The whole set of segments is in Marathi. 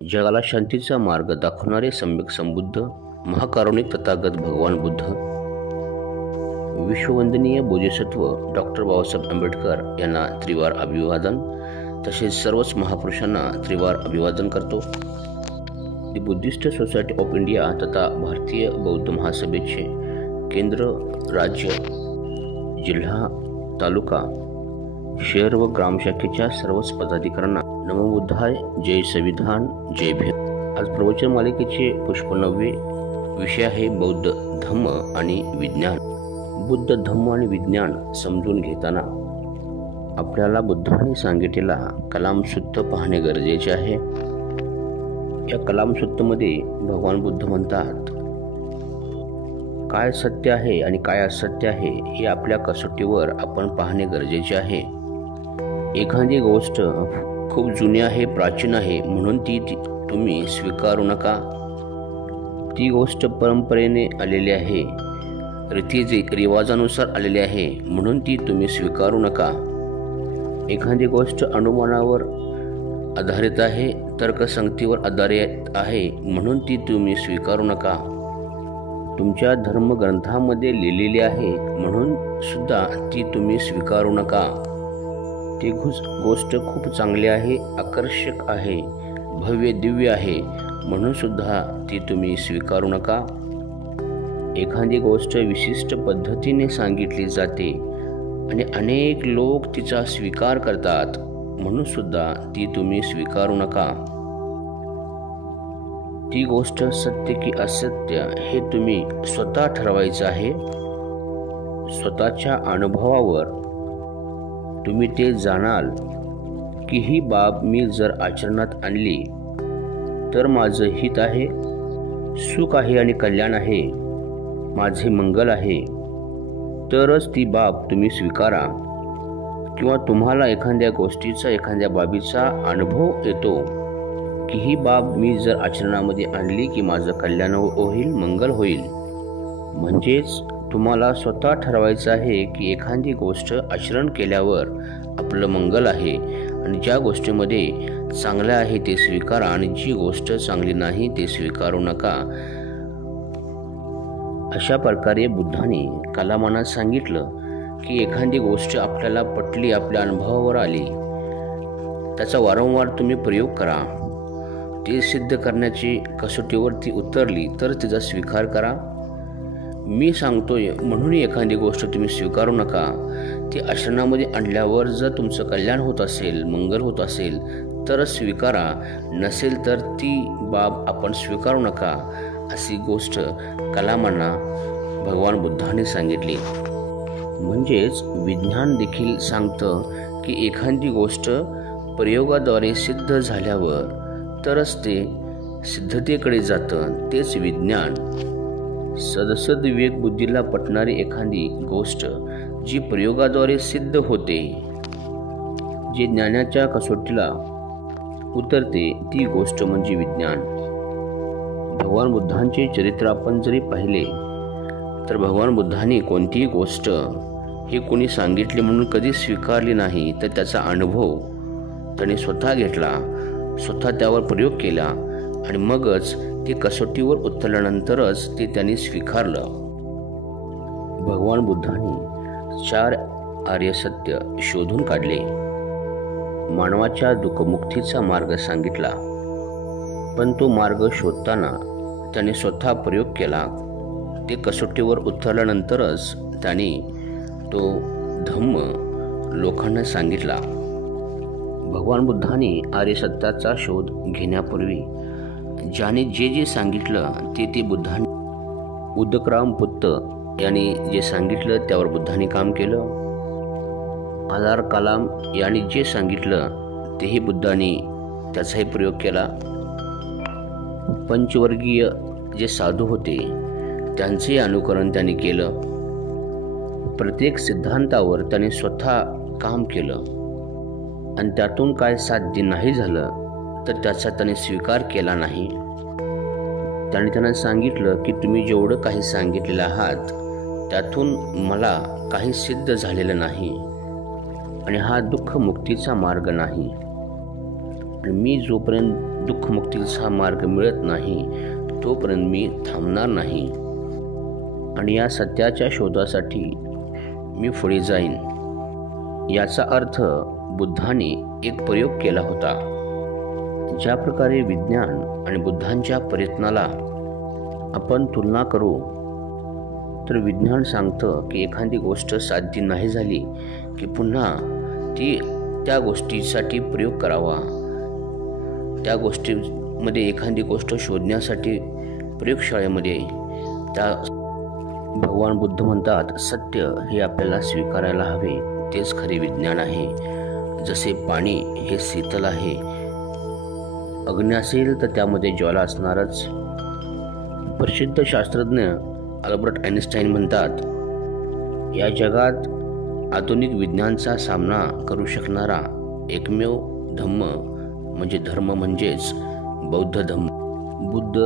जगाला शांतीचा मार्ग दाखवणारे सम्यक संबुद्ध महाकारुणिक तथागत भगवान बुद्ध, विश्ववंदनीय बोधिसत्व डॉक्टर बाबासाहेब आंबेडकर यांना त्रिवार अभिवादन, तसेच सर्वच महापुरुषांना त्रिवार अभिवादन करतो। दी बुद्धिस्ट सोसायटी ऑफ इंडिया तथा भारतीय बौद्ध महासभेचे केंद्र, राज्य, जिल्हा, तालुका, शहर व ग्रामशाखेच्या सर्वच पदाधिकाऱ्यांना नमो बुद्धाय, जय संविधान, जय भीम। आज प्रवचन मालिकेचे पुष्प 9 विषय आहे बौद्ध धम्म आणि विज्ञान। बुद्ध धम्म आणि विज्ञान समजून घेताना आपल्याला बुद्धांनी सांगितलेला कलामसूत्र पाहणे गरजेचे आहे। या कलामसूत्रमध्ये भगवान बुद्ध म्हणतात, काय सत्य आहे आणि काय असत्य आहे हे आपल्या कसोटीवर आपण पाहणे गरजेचे आहे। एखादी गोष्ट खूप जुनी आहे, प्राचीन आहे म्हणून ती तुम्ही स्वीकारू नका। ती गोष्ट परंपरेने आलेली आहे, रिवाजानुसार आलेली आहे म्हणून ती तुम्ही स्वीकारू नका। एखादी गोष्ट अनुमानावर आधारित आहे, तर्कसंगतीवर आधारित आहे म्हणून ती तुम्ही स्वीकारू नका। तुमच्या धर्मग्रंथामध्ये लिहिलेली आहे म्हणून सुद्धा ती तुम्ही स्वीकारू नका। ती गोष्ट खूप चांगली आहे, आकर्षक आहे, भव्य दिव्य आहे म्हणून सुद्धा ती तुम्ही स्वीकारू नका। एखादी गोष्ट विशिष्ट पद्धतीने सांगितली जाते आणि अनेक लोक तिचा स्वीकार करतात म्हणून सुद्धा ती तुम्ही स्वीकारू नका। ती गोष्ट सत्य की असत्य हे तुम्ही स्वतः ठरवायचं आहे। स्वतःच्या अनुभवावर तुम्ही ते जाणाल की ही बाब मी जर आचरणात आणली तर माझं हित आहे, सुख आहे आणि कल्याण आहे, माझे मंगल आहे, तरच ती बाब तुम्ही स्वीकारा। किंवा तुम्हाला एखाद्या गोष्टीचा, एखाद्या बाबीचा अनुभव येतो की ही बाब मी जर आचरणामध्ये आणली की माझं कल्याण होईल, मंगल होईल, म्हणजेच तुम्हाला स्वतः ठरवायचं आहे की एखादी गोष्ट आचरण केल्यावर आपलं मंगल आहे आणि ज्या गोष्टीमध्ये चांगलं आहे ते स्वीकारा आणि जी गोष्ट चांगली नाही ते स्वीकारू नका। अशा प्रकारे बुद्धाने कलामांना सांगितलं की एखादी गोष्ट आपल्याला पटली, आपल्या अनुभवावर आली, त्याचा वारंवार तुम्ही प्रयोग करा। ती सिद्ध करण्याची कसोटीवर ती उतरली तर तिचा स्वीकार करा। मी सांगतोय म्हणून एखादी गोष्ट तुम्ही स्वीकारू नका। ती आचरणामध्ये आणल्यावर जर तुमचं कल्याण होत असेल, मंगल होत असेल तरच स्वीकारा, नसेल तर ती बाब आपण स्वीकारू नका। अशी गोष्ट कलामांना भगवान बुद्धाने सांगितली। म्हणजेच विज्ञान देखील सांगतं की एखादी गोष्ट प्रयोगाद्वारे सिद्ध झाल्यावर तरच ते सिद्धतेकडे जातं, तेच विज्ञान। सदसद विवेक बुद्धीला पटणारी एखादी गोष्ट जी प्रयोगाद्वारे सिद्ध होते, जे ज्ञानाच्या कसोटीला उतरते, ती गोष्ट म्हणजे विज्ञान। भगवान बुद्धांचे चरित्र आपण जरी पाहिले तर भगवान बुद्धांनी कोणतीही गोष्ट हे कोणी सांगितले म्हणून कधी स्वीकारली नाही, तर त्याचा अनुभव त्यांनी स्वतः घेतला, स्वतः त्यावर प्रयोग केला आणि मगच ते कसोटीवर उतरल्यानंतरच ते त्यांनी स्वीकारलं। भगवान बुद्धांनी 4 आर्य सत्य शोधून काढले, मानवाच्या दुःखमुक्तीचा मार्ग सांगितला, पण तो मार्ग शोधताना त्याने स्वतः प्रयोग केला। ते कसोटीवर उतरल्यानंतरच त्यांनी तो धम्म लोकांना सांगितला। भगवान बुद्धांनी आर्य सत्याचा शोध घेण्यापूर्वी ज्याने जे सांगितलं ते बुद्धांनी, उदकराम पुत्त यांनी जे सांगितलं त्यावर बुद्धांनी काम केलं। आधार कलाम यांनी जे सांगितलं तेही बुद्धांनी त्याचाही प्रयोग केला। पंचवर्गीय जे साधू होते त्यांचे अनुकरण त्यांनी केलं। प्रत्येक सिद्धांतावर त्याने स्वतः काम केलं आणि त्यातून काय साध्य नाही झालं तर त्याचा त्याने स्वीकार केला नाही। त्याने त्यांना सांगितलं की तुम्ही जेवढं काही सांगितलेलं आहात त्यातून मला काही सिद्ध झालेलं नाही आणि हा दुःख मुक्तीचा मार्ग नाही। आणि मी जोपर्यंत दुःखमुक्तीचा मार्ग मिळत नाही तोपर्यंत मी थांबणार नाही आणि या सत्याच्या शोधासाठी मी पुढे जाईन. याचा अर्थ बुद्धाने एक प्रयोग केला होता. ज्या प्रकारे विज्ञान आणि बुद्धांच्या प्रयत्नाला आपण तुलना करू तर विज्ञान सांगतं की एखादी गोष्ट साध्य नाही झाली की पुन्हा त्या गोष्टीसाठी प्रयोग करावा. त्या गोष्टीमध्ये एखादी गोष्ट शोधण्यासाठी प्रयोगशाळेमध्ये भगवान बुद्ध म्हणतात, सत्य हे आपल्याला स्वीकारायला हवे, तेच खरे विज्ञान आहे. जसे पाणी हे शीतल आहे, अग्नी असेल तर त्यामध्ये ज्वाला असणारच. प्रसिद्ध शास्त्रज्ञ अल्बर्ट आइन्स्टाईन म्हणतात, या जगात आधुनिक विज्ञानाचा सामना करू शकणारा एकमेव धम्म म्हणजेच बौद्ध धम्म. बुद्ध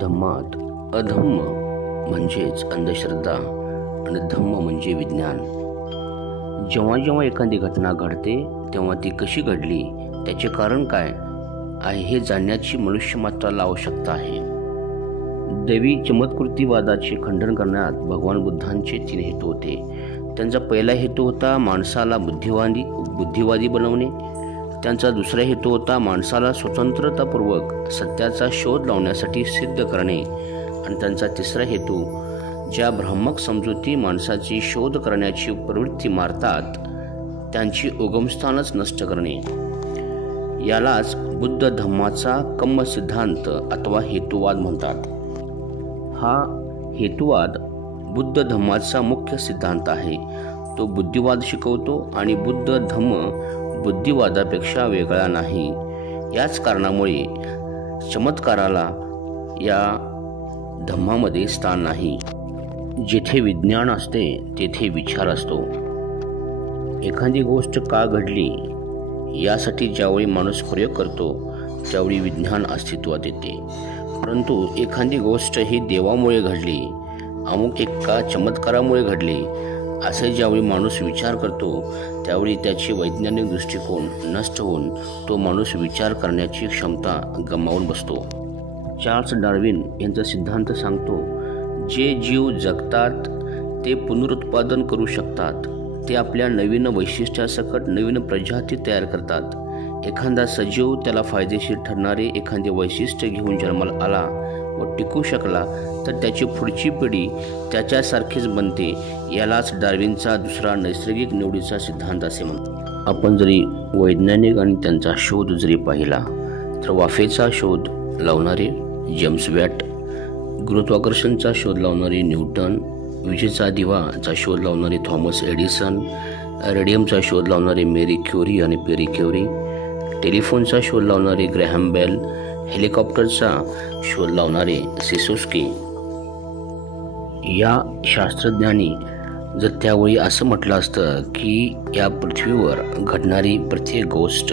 धम्मात अधम्म म्हणजेच अंधश्रद्धा आणि धम्म म्हणजे विज्ञान. जेव्हा जेव्हा एखादी घटना घडते तेव्हा ती कशी घडली, त्याचे कारण काय आहे हे जाणण्याची मनुष्यमात्राला आवश्यकता आहे. दैवी चमत्कृतीवादाचे खंडन करण्यात भगवान बुद्धांचे 3 हेतू होते. त्यांचा पहिला हेतू होता माणसाला बुद्धिवादी बनवणे. त्यांचा दुसरा हेतू होता माणसाला स्वतंत्रतापूर्वक सत्याचा शोध लावण्यासाठी सिद्ध करणे. आणि त्यांचा तिसरा हेतू ज्या भ्रामक समजुती माणसाची शोध करण्याची प्रवृत्ती मारतात त्यांची उगमस्थानच नष्ट करणे. यालाच बुद्ध धम्माचा कम्म सिद्धांत अथवा हेतुवाद म्हणतात. हा हेतुवाद बुद्ध धम्माचा मुख्य सिद्धांत आहे. तो बुद्धिवाद शिकवतो आणि बुद्ध धम्म बुद्धिवादापेक्षा वेगळा नाही. याच कारणामुळे चमत्काराला या धम्मामध्ये स्थान नाही. जेथे विज्ञान असते तेथे विचार असतो. एखादी गोष्ट का घडली यासाठी ज्यावेळी माणूस प्रयोग करतो त्यावेळी विज्ञान अस्तित्वात येते. परंतु एखादी गोष्ट ही देवामुळे घडली, अमुक एका चमत्कारामुळे घडली असे ज्यावेळी माणूस विचार करतो त्यावेळी त्याची वैज्ञानिक दृष्टिकोन नष्ट होऊन तो माणूस विचार करण्याची क्षमता गमावून बसतो. चार्ल्स डार्विन यांचा सिद्धांत सांगतो, जे जीव जगतात ते पुनरुत्पादन करू शकतात. ते आपल्या नवीन वैशिष्ट्यासकट नवीन प्रजाती तयार करतात. एखादा सजीव त्याला फायदेशीर ठरणारे एखादे वैशिष्ट्य घेऊन जन्माला आला व टिकू शकला तर त्याची पुढची पिढी त्याच्यासारखीच बनते. यालाच डार्विनचा दुसरा नैसर्गिक निवडीचा सिद्धांत असे म्हणतात. आपण जरी वैज्ञानिक आणि त्यांचा शोध जरी पाहिला तर वाफेचा शोध लावणारे जेम्स वॅट, गुरुत्वाकर्षणाचा शोध लावणारे न्यूटन, विजेचा दिवाचा शोध लावणारे थॉमस एडिसन, रेडियमचा शोध लावणारे मेरी क्युरी आणि पेरी क्युरी, टेलिफोनचा शोध लावणारे ग्रॅहम बेल, हेलिकॉप्टरचा शोध लावणारे सिसोस्की. या शास्त्रज्ञांनी जर त्यावेळी असं म्हटलं असतं की या पृथ्वीवर घडणारी प्रत्येक गोष्ट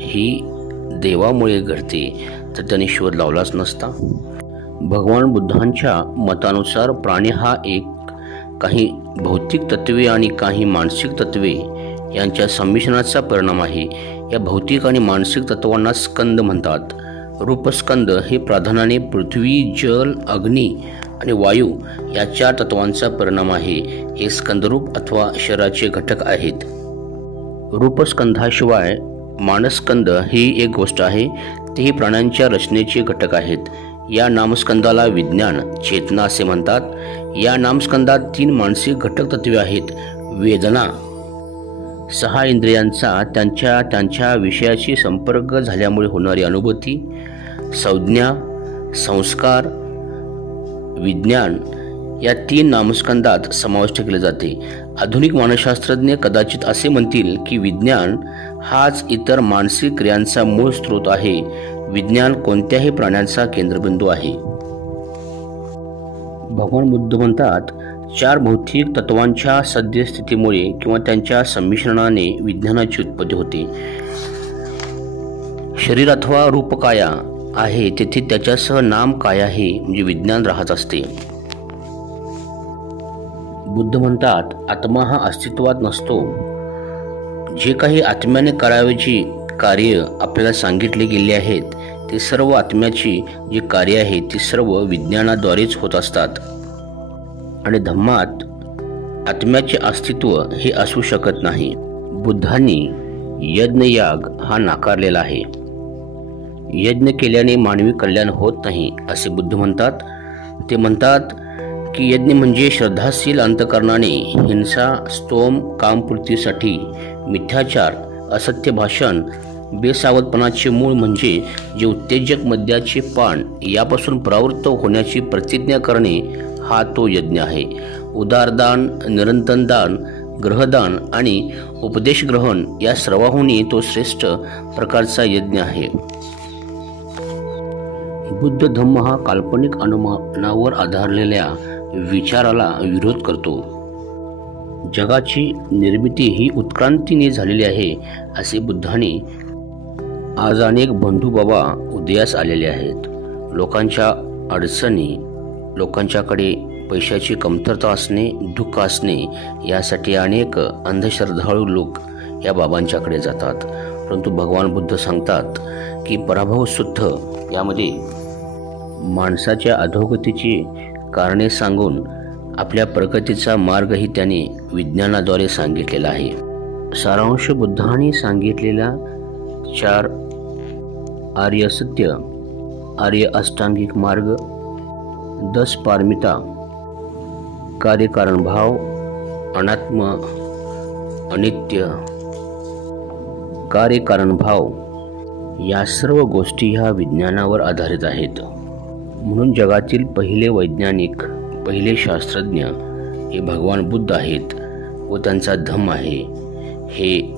ही देवामुळे घडते तर त्यांनी शोध लावलाच नसता. भगवान बुद्धांच्या मतानुसार प्राणी हा एक काही भौतिक तत्वे आणि काही मानसिक तत्वे यांच्या संमिश्रणाचा परिणाम आहे. या भौतिक आणि मानसिक तत्वांना स्कंद म्हणतात. रूपस्कंद हे प्राधान्याने पृथ्वी, जल, अग्नी आणि वायू या 4 तत्वांचा परिणाम आहे. हे स्कंदरूप अथवा शरीराचे घटक आहेत. रूपस्कंधाशिवाय मानस्कंद ही एक गोष्ट आहे. तेही प्राण्यांच्या रचनेचे घटक आहेत. या नामस्कंदाला विज्ञान, चेतना असे म्हणतात. या नामस्कंदात 3 मानसिक घटक तत्वे आहेत. वेदना, 6 इंद्रियांचा त्यांच्या विषयाशी संपर्क झाल्यामुळे होणारी अनुभूती, संज्ञा, संस्कार, विज्ञान या 3 नामस्कंदात समाविष्ट केले जाते. आधुनिक मानसशास्त्रज्ञ कदाचित असे म्हणतील की विज्ञान हाच इतर मानसिक क्रियांचा मूळ स्रोत आहे. विज्ञान कोणत्याही प्राण्याचा केंद्रबिंदू आहे. भगवान बुद्ध म्हणतात, 4 भौतिक तत्वांच्या सद्यस्थितीमुळे किंवा त्यांच्या संमिश्रणाने विज्ञानाची उत्पत्ती होते. शरीर अथवा रूपकाया आहे तेथे त्याच्यासह नाम काया हे म्हणजे विज्ञान राहत असते. बुद्ध म्हणतात, आत्मा हा अस्तित्वात नसतो. जे काही आत्म्याने करावयाची कार्य आपल्याला सांगितले गेले आहेत ते सर्व आत्म्याची जी कार्य आहे ती सर्व विज्ञानाद्वारेच होत असतात आणि धम्मात आत्म्याचे अस्तित्व हे असू शकत नाही. बुद्धांनी यज्ञयाग हा नाकारलेला आहे. यज्ञ केल्याने मानवी कल्याण होत नाही असे बुद्ध म्हणतात. ते म्हणतात की यज्ञ म्हणजे श्रद्धाशील अंतकरणाने हिंसा, स्तोम, कामपूर्तीसाठी मिथ्याचार, असत्य भाषण, बेसावधपणाचे मूळ म्हणजे जे उत्तेजक मद्याचे पान यापासून परावृत्त होण्याची प्रतिज्ञा करणे हा तो यज्ञ आहे. उदारदान, निरंतरदान, ग्रहदान आणि उपदेश ग्रहण या सर्वांहूनही तो श्रेष्ठ प्रकारचा यज्ञ आहे. बुद्ध धम्म हा काल्पनिक अनुमानावर आधारलेल्या विचाराला विरोध करतो. जगाची निर्मिती ही उत्क्रांतीने झालेली आहे असे बुद्धांनी आज अनेक बंधुबाबा उदयास आलेले आहेत. लोकांच्या अडचणी, लोकांच्याकडे पैशाची कमतरता असणे, दुःख असणे यासाठी अनेक अंधश्रद्धाळू लोक या बाबांच्याकडे जातात. परंतु भगवान बुद्ध सांगतात की पराभव सुद्धा यामध्ये माणसाच्या अधोगतीची कारणे सांगून आपल्या प्रगतीचा मार्गही त्याने विज्ञानाद्वारे सांगितलेला आहे. सारांश बुद्धांनी सांगितलेला 4 आर्य सत्य, आर्य अष्टांगिक मार्ग, 10 पारमिता, कार्यकारण भाव, अनात्म, अनित्य, कार्यकारण भाव या सर्व गोष्टी ह्या विज्ञानावर आधारित आहेत. म्हणून जगातील पहिले वैज्ञानिक, पहिले शास्त्रज्ञ हे भगवान बुद्ध आहेत व त्यांचा धम्म आहे. हे